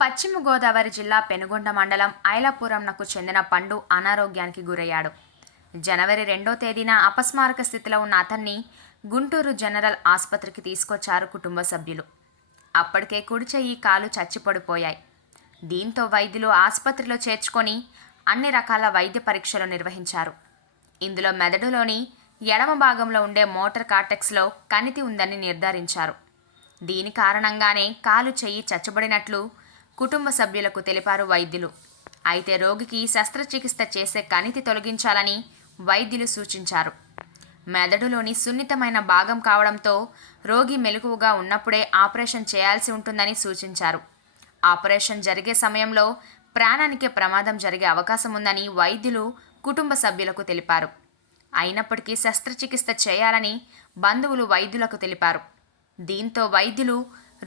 పశ్చిమ గోదావరి జిల్లా పెనుగొండ మండలం ఐలాపురంనకు చెందిన పండు అనారోగ్యానికి గురయ్యాడు. జనవరి 2వ తేదీన అపస్మారక స్థితిలో ఉన్న అతన్ని గుంటూరు జనరల్ ఆసుపత్రికి తీసుకొచ్చారు కుటుంబ సభ్యులు. అప్పటికే కుడి చెయ్యి, కాలు చచ్చిపడిపోయాయి. దీంతో వైద్యులు ఆసుపత్రిలో చేర్చుకొని అన్ని రకాల వైద్య పరీక్షలు నిర్వహించారు. ఇందులో మెదడులోని ఎడమ భాగంలో ఉండే మోటార్ కార్టెక్స్లో కణితి ఉందని నిర్ధారించారు. దీని కారణంగానే కాలు చెయ్యి చచ్చబడినట్లు కుటుంబ సభ్యులకు తెలిపారు వైద్యులు. అయితే రోగికి శస్త్రచికిత్స చేసే కణితి తొలగించాలని వైద్యులు సూచించారు. మెదడులోని సున్నితమైన భాగం కావడంతో రోగి మెలకువగా ఉన్నప్పుడే ఆపరేషన్ చేయాల్సి ఉంటుందని సూచించారు. ఆపరేషన్ జరిగే సమయంలో ప్రాణానికి ప్రమాదం జరిగే అవకాశం ఉందని వైద్యులు కుటుంబ సభ్యులకు తెలిపారు. అయినప్పటికీ శస్త్రచికిత్స చేయాలని బంధువులు వైద్యులకు తెలిపారు. దీంతో వైద్యులు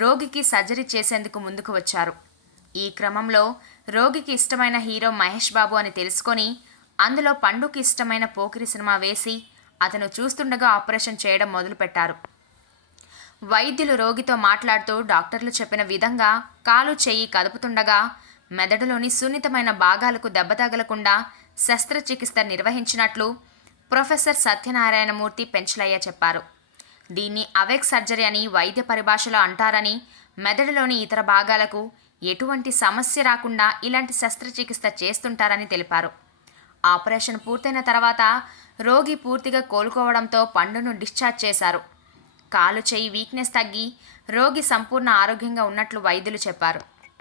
రోగికి సర్జరీ చేసేందుకు ముందుకు వచ్చారు. ఈ క్రమంలో రోగికి ఇష్టమైన హీరో మహేష్ బాబు అని తెలుసుకొని అందులో పండుకి ఇష్టమైన పోకిరి సినిమా వేసి అతను చూస్తుండగా ఆపరేషన్ చేయడం మొదలుపెట్టారు. వైద్యులు రోగితో మాట్లాడుతూ డాక్టర్లు చెప్పిన విధంగా కాలు చెయ్యి కదుపుతుండగా మెదడులోని సున్నితమైన భాగాలకు దెబ్బ తగలకుండా శస్త్రచికిత్స నిర్వహించినట్లు ప్రొఫెసర్ సత్యనారాయణమూర్తి పెంచలయ్య చెప్పారు. దీన్ని అవెక్ సర్జరీ అని వైద్య పరిభాషలో అంటారని, మెదడులోని ఇతర భాగాలకు ఎటువంటి సమస్య రాకుండా ఇలాంటి శస్త్రచికిత్స చేస్తుంటారని తెలిపారు. ఆపరేషన్ పూర్తయిన తర్వాత రోగి పూర్తిగా కోలుకోవడంతో పండును డిశ్చార్జ్ చేశారు. కాలు చెయ్యి వీక్నెస్ తగ్గి రోగి సంపూర్ణ ఆరోగ్యంగా ఉన్నట్లు వైద్యులు చెప్పారు.